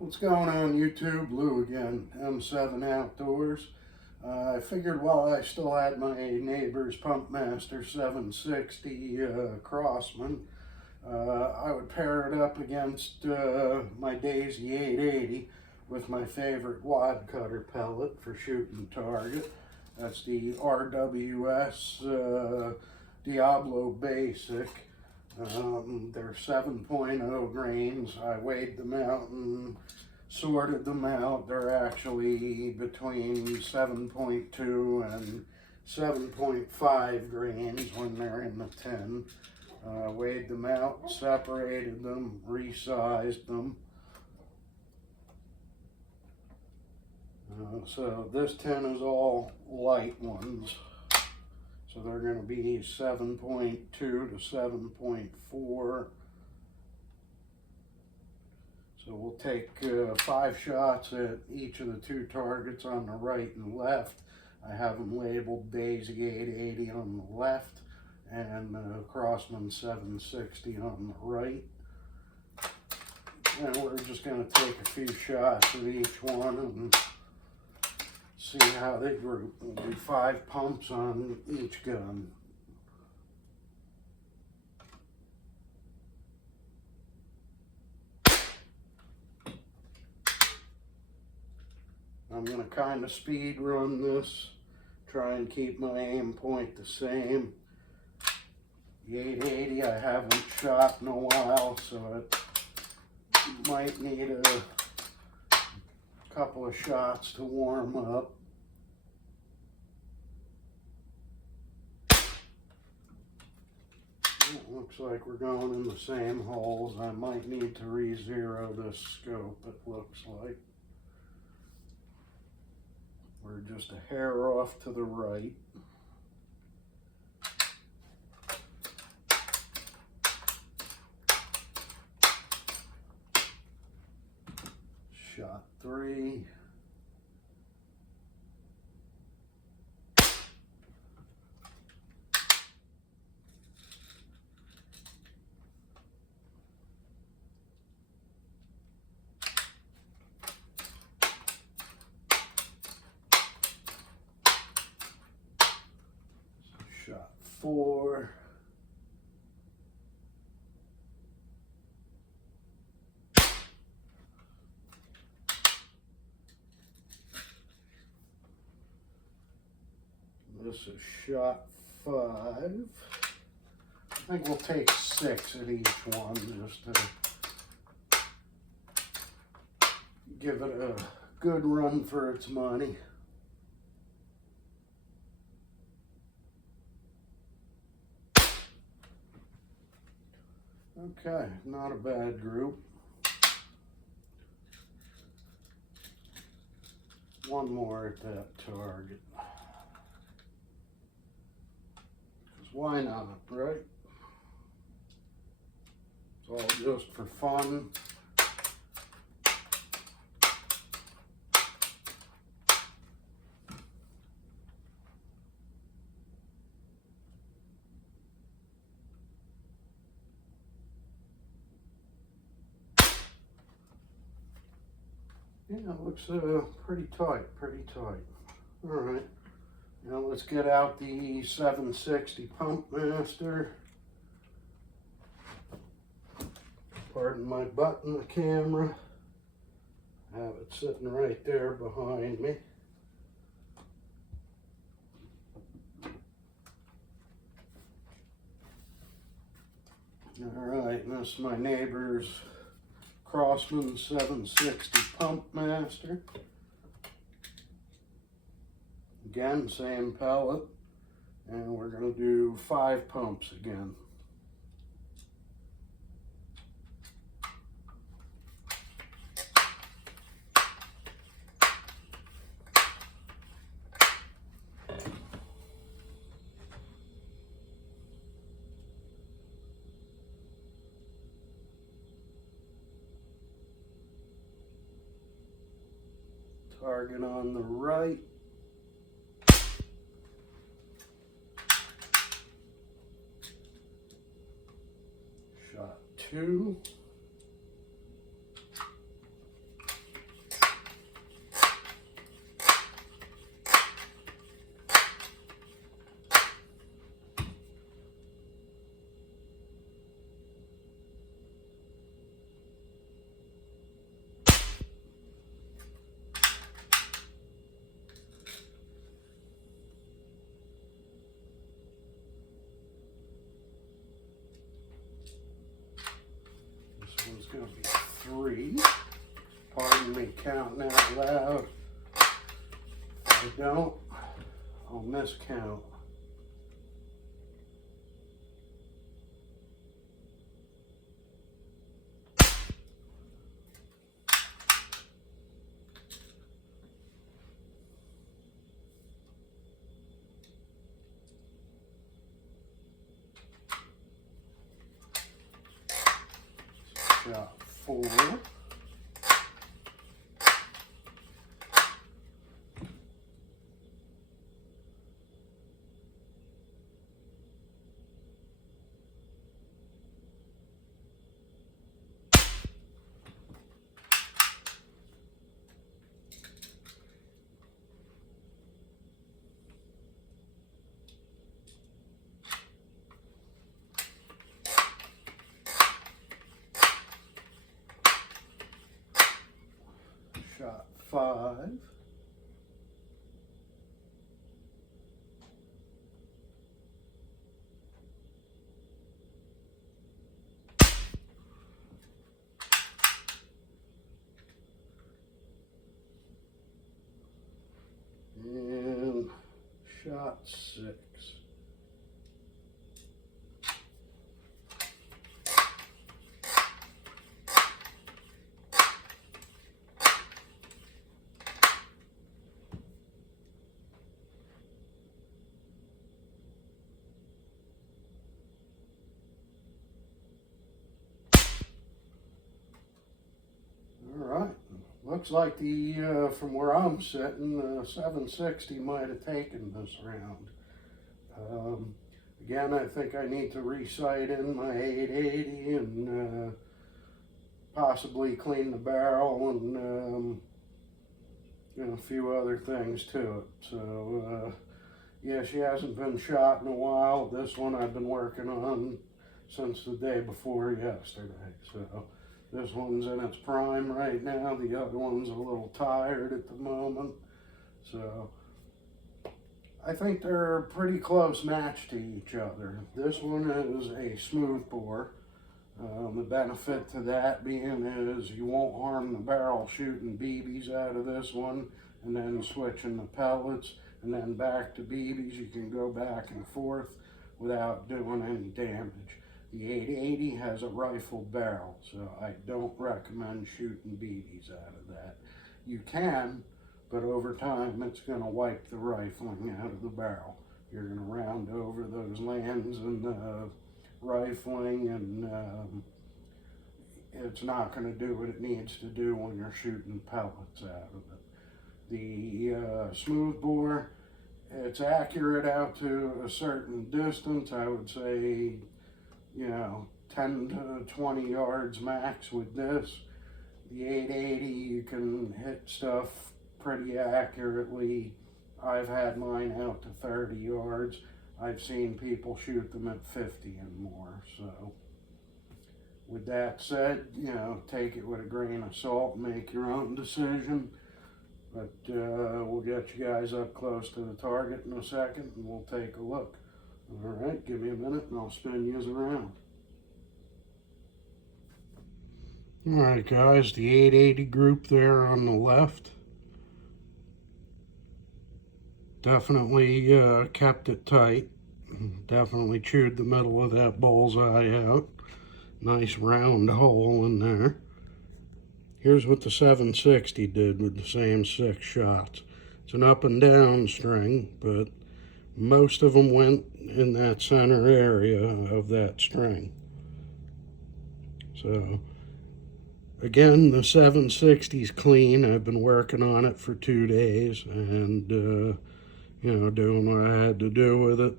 What's going on YouTube? Lou again, M7 Outdoors. I figured while I still had my neighbor's Pumpmaster 760 Crosman, I would pair it up against my Daisy 880 with my favorite wadcutter pellet for shooting target. That's the RWS Diabolo Basic. They're 7.0 grains. I weighed them out and sorted them out. They're actually between 7.2 and 7.5 grains when they're in the tin. Weighed them out, separated them, resized them. So this tin is all light ones. So they're going to be 7.2 to 7.4. So we'll take 5 shots at each of the 2 targets on the right and left. I have them labeled Daisy 880 on the left and Crosman 760 on the right. And we're just going to take a few shots at each one and see how they group. We'll do 5 pumps on each gun. I'm going to kind of speed run this, try and keep my aim point the same. The 880 I haven't shot in a while, so it might need a couple of shots to warm up. It looks like we're going in the same holes. I might need to re-zero this scope, it looks like. We're just a hair off to the right. Shot 3. Shot 4. This is shot 5. I think we'll take 6 at each one just to give it a good run for its money. Okay, not a bad group. One more at that target. Because why not, right? It's all just for fun. Yeah, it looks pretty tight. All right, now let's get out the 760 Pumpmaster. Pardon my butt in the camera. I have it sitting right there behind me. All right, and this is my neighbor's Crosman 760 Pumpmaster. Again, same pellet, and we're going to do 5 pumps again. Target on the right. Shot 2. gonna be 3. Pardon me counting out loud. If I don't, I'll miscount. Shot 4. Shot 5. And shot 6. Looks like the, from where I'm sitting, 760 might have taken this round. Again, I think I need to re-sight in my 880 and possibly clean the barrel and a few other things to it. So, yeah, she hasn't been shot in a while. This one I've been working on since the day before yesterday. So. This one's in its prime right now. The other one's a little tired at the moment. So I think they're a pretty close match to each other. This one is a smooth bore. The benefit to that being is you won't harm the barrel shooting BBs out of this one and then switching the pellets and then back to BBs. You can go back and forth without doing any damage. The 880 has a rifle barrel, so I don't recommend shooting BBs out of that. You can, but over time it's going to wipe the rifling out of the barrel. You're going to round over those lands and rifling, and it's not going to do what it needs to do when you're shooting pellets out of it. The smooth bore, it's accurate out to a certain distance. I would say, 10 to 20 yards max with this. The 880, you can hit stuff pretty accurately. I've had mine out to 30 yards. I've seen people shoot them at 50 and more. So with that said, take it with a grain of salt and make your own decision. But we'll get you guys up close to the target in a second and we'll take a look. All right, give me a minute and I'll spin yous around. All right, guys, the 880 group there on the left. Definitely kept it tight. Definitely chewed the middle of that bullseye out. Nice round hole in there. Here's what the 760 did with the same 6 shots. It's an up and down string, but most of them went in that center area of that string. So, again, the 760's clean. I've been working on it for 2 days and, doing what I had to do with it.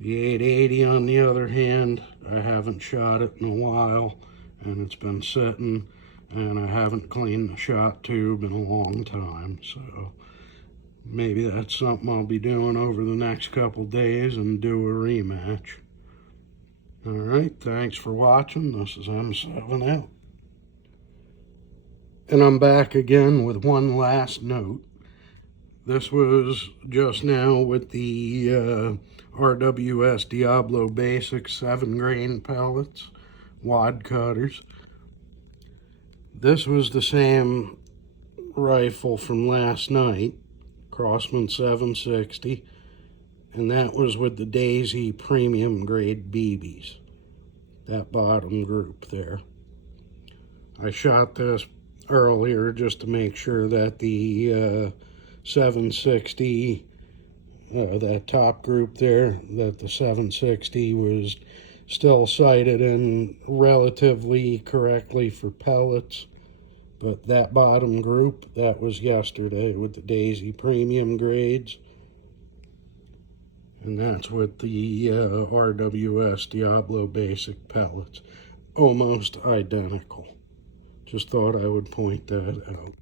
The 880, on the other hand, I haven't shot it in a while, and it's been sitting, and I haven't cleaned the shot tube in a long time, so maybe that's something I'll be doing over the next couple days and do a rematch. All right, thanks for watching. This is M7 out. And I'm back again with one last note. This was just now with the RWS Diabolo Basic 7-grain pellets, wad cutters. This was the same rifle from last night, Crosman 760, and that was with the Daisy premium grade BBs, that bottom group there. I shot this earlier just to make sure that the 760, that top group there, that the 760 was still sighted in relatively correctly for pellets. But that bottom group, that was yesterday with the Daisy premium grades. And that's with the RWS Diabolo Basic pellets. Almost identical. Just thought I would point that out.